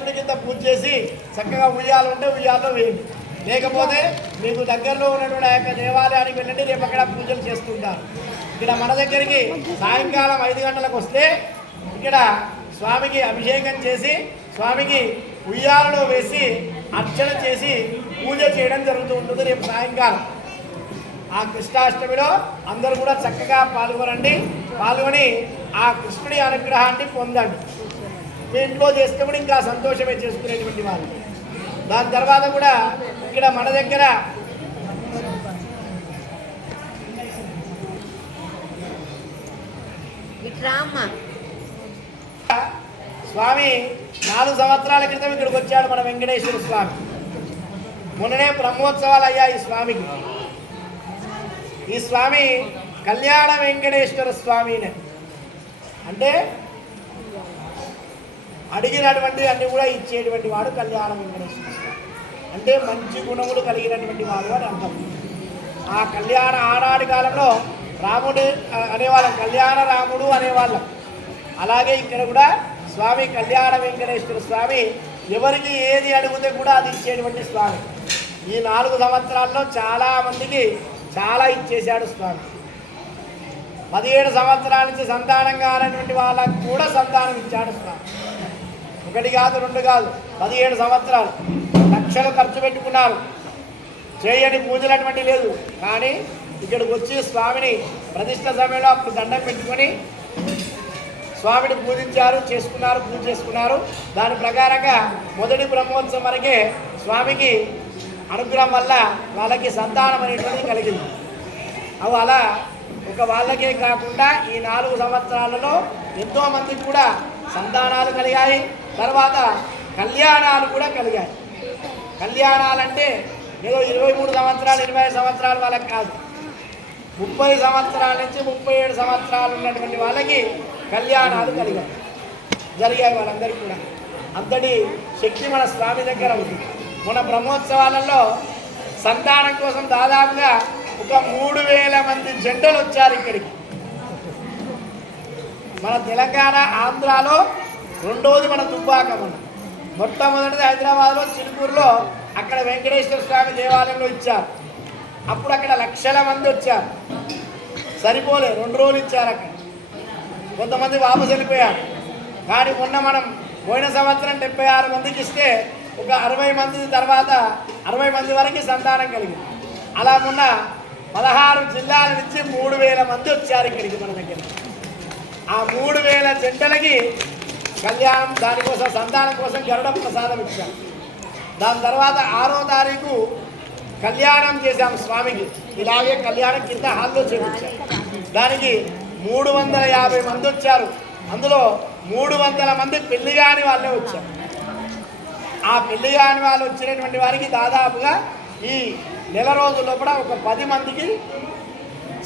కృష్ణుడి కింద పూజ చేసి చక్కగా ఉయ్యాలు ఉంటే ఉయ్యాల్లో వేయండి. లేకపోతే మీకు దగ్గరలో ఉన్నటువంటి ఆ యొక్క దేవాలయానికి వెళ్ళండి. రేపు అక్కడ పూజలు చేస్తుంటారు. ఇక్కడ మన దగ్గరికి సాయంకాలం 5 గంటలకు వస్తే ఇక్కడ స్వామికి అభిషేకం చేసి స్వామికి ఉయ్యాలలో వేసి అర్చన చేసి పూజ చేయడం జరుగుతూ ఉంటుంది. రేపు సాయంకాలం ఆ కృష్ణాష్టమిలో అందరూ కూడా చక్కగా పాల్గొని ఆ కృష్ణుడి అనుగ్రహాన్ని పొందండి. మీ ఇంట్లో చేస్తే కూడా ఇంకా సంతోషమే చేసుకునేటువంటి వాళ్ళు. దాని తర్వాత కూడా ఇక్కడ మన దగ్గర స్వామి 4 సంవత్సరాల క్రితం ఇక్కడికి వచ్చాడు మన వెంకటేశ్వర స్వామి. మొన్ననే బ్రహ్మోత్సవాలు అయ్యాయి ఈ స్వామికి. ఈ స్వామి కళ్యాణ వెంకటేశ్వర స్వామిని అంటే అడిగినటువంటి అన్ని కూడా ఇచ్చేటువంటి వాడు కళ్యాణ వెంకటేశ్వర స్వామి. అంటే మంచి గుణములు కలిగినటువంటి వాడు అని అర్థం. ఆ కళ్యాణ ఆనాటి కాలంలో రాముడు అనేవాళ్ళం, కళ్యాణ రాముడు అనేవాళ్ళం. అలాగే ఇక్కడ కూడా స్వామి కళ్యాణ వెంకటేశ్వర స్వామి ఎవరికి ఏది అడిగితే కూడా అది ఇచ్చేటువంటి స్వామి. ఈ 4 సంవత్సరాల్లో చాలామందికి చాలా ఇచ్చేశాడు స్వామి. 17 సంవత్సరాల నుంచి సంతానం కానటువంటి వాళ్ళకు కూడా సంతానం ఇచ్చాడు స్వామి. 1 కాదు 2 కాదు 17 సంవత్సరాలు లక్షలు ఖర్చు పెట్టుకున్నారు. చేయని పూజలు అటువంటి లేదు. కానీ ఇక్కడికి వచ్చి స్వామిని ప్రతిష్ట సమయంలో అప్పుడు దండం పెట్టుకొని స్వామిని పూజించారు, పూజ చేసుకున్నారు. దాని ప్రకారంగా మొదటి బ్రహ్మోత్సవం వరకే స్వామికి అనుగ్రహం వల్ల వాళ్ళకి సంతానం అనేటువంటిది కలిగింది. అవి అలా ఒక వాళ్ళకే కాకుండా ఈ 4 సంవత్సరాలలో ఎంతోమందికి కూడా సంతానాలు కలిగాయి. తర్వాత కళ్యాణాలు కూడా కలిగాయి. కళ్యాణాలంటే ఏదో 23 సంవత్సరాలు 25 సంవత్సరాల వాళ్ళకి కాదు, 30 సంవత్సరాల నుంచి 37 సంవత్సరాలు ఉన్నటువంటి వాళ్ళకి కళ్యాణాలు జరిగాయి వాళ్ళందరికీ కూడా. అంతటి శక్తి మన స్వామి దగ్గర ఉంది. మన బ్రహ్మోత్సవాలలో సంతానం కోసం దాదాపుగా ఒక 3000 మంది జంటలు వచ్చారు ఇక్కడికి. మన తెలంగాణ ఆంధ్రాలో రెండోది మన దుబ్బాక. మొట్టమొదటిది హైదరాబాద్లో చిలుకూరులో అక్కడ వెంకటేశ్వర స్వామి దేవాలయంలో ఇచ్చారు. అప్పుడు అక్కడ లక్షల మంది వచ్చారు. సరిపోలే, 2 రోజులు ఇచ్చారు అక్కడ. కొంతమంది వాపసు వెళ్ళిపోయారు. కానీ మొన్న మనం పోయిన సంవత్సరం 76 మందికి ఇస్తే ఒక 60 మంది తర్వాత 60 మంది వరకు సంతానం కలిగింది. అలా మొన్న 16 జిల్లాల నుంచి 3000 మంది వచ్చారు ఇక్కడికి మన దగ్గర. ఆ 3000 జంటలకి కళ్యాణం, దానికోసం సంతానం కోసం గరుడ ప్రసాదం ఇచ్చాం. దాని తర్వాత 6వ తారీఖు కళ్యాణం చేశాం స్వామికి. ఇలాగే కళ్యాణం కింద హాల్లో చేయించాం. దానికి 350 మంది వచ్చారు. అందులో 300 మంది పెళ్లి కాని వాళ్ళే వచ్చారు. ఆ పెళ్లి కాని వాళ్ళు వచ్చినటువంటి వారికి దాదాపుగా ఈ నెల రోజుల్లో కూడా ఒక 10 మందికి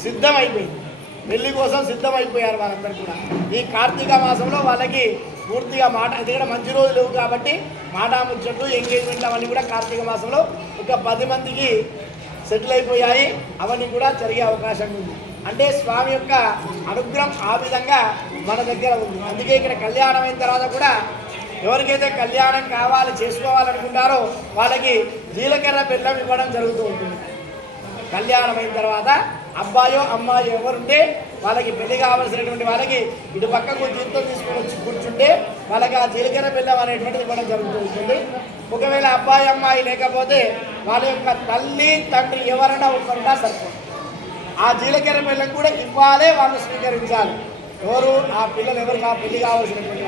సిద్ధమైపోయింది. పెళ్లి కోసం సిద్ధమైపోయారు వాళ్ళందరూ కూడా. ఈ కార్తీక మాసంలో వాళ్ళకి పూర్తిగా ఎందుకంటే మంచి రోజులు లేవు కాబట్టి ముచ్చట్లు ఎంగేజ్మెంట్లు అవన్నీ కూడా కార్తీక మాసంలో ఒక 10 మందికి సెటిల్ అయిపోయాయి. అవన్నీ కూడా జరిగే అవకాశం ఉంది. అంటే స్వామి యొక్క అనుగ్రహం ఆ విధంగా మన దగ్గర ఉంది. అందుకే ఇక్కడ కళ్యాణం అయిన తర్వాత కూడా ఎవరికైతే కళ్యాణం చేసుకోవాలనుకుంటారో వాళ్ళకి జీలకర్ర బెల్లం ఇవ్వడం జరుగుతూ ఉంటుంది. కళ్యాణం అయిన తర్వాత అబ్బాయో అమ్మాయో ఎవరుంటే వాళ్ళకి పెళ్లి కావాల్సినటువంటి వాళ్ళకి ఇటు పక్కకు దీంతో తీసుకొని వచ్చి కూర్చుంటే వాళ్ళకి ఆ జీలకర్ర బెల్లం అనేటువంటిది ఇవ్వడం జరుగుతూ ఉంటుంది. ఒకవేళ అబ్బాయి అమ్మాయి లేకపోతే వాళ్ళ యొక్క తల్లి తండ్రి ఎవరైనా ఒకరున్నా సరిపోతుంది. ఆ జీలకర్ర బెల్లం కూడా ఇవ్వాలే, వాళ్ళు స్వీకరించాలి. ఎవరు ఆ పిల్లలు ఎవరికి ఆ పెళ్లి కావాల్సినటువంటి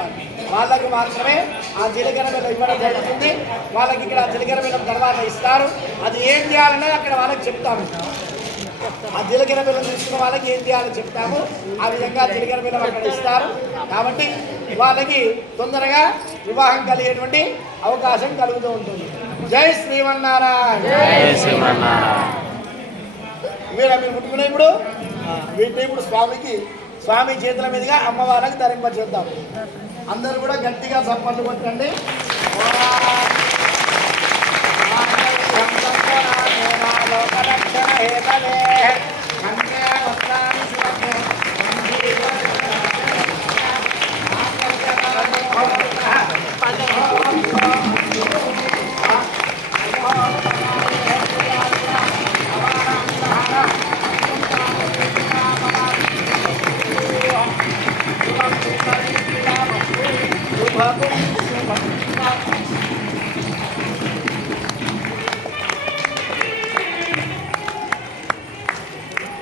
వాళ్ళకు మాత్రమే ఆ జీలకర్ర బెల్లం ఇవ్వడం జరుగుతుంది. వాళ్ళకి ఇక్కడ జీలకర్ర బెల్లం తర్వాత ఇస్తారు. అది ఏం చేయాలనేది అక్కడ వాళ్ళకి చెప్తాము. ఆ జీలకర్ర బెల్లం తీసుకున్న వాళ్ళకి ఏం చేయాలో చెప్తాము. ఆ విధంగా జీలకర్ర బెల్లం అక్కడ ఇస్తారు. కాబట్టి వాళ్ళకి తొందరగా వివాహం కలిగేటువంటి అవకాశం కలుగుతూ ఉంటుంది. జై శ్రీమన్నారాయణ. మీరు ముట్టుకునే వీటిని ఇప్పుడు స్వామి చేతుల మీదుగా అమ్మవారికి ధరింపచేద్దాం. అందరూ కూడా గట్టిగా చప్పట్లు కొట్టండి. లోకరక్షణ హేతవే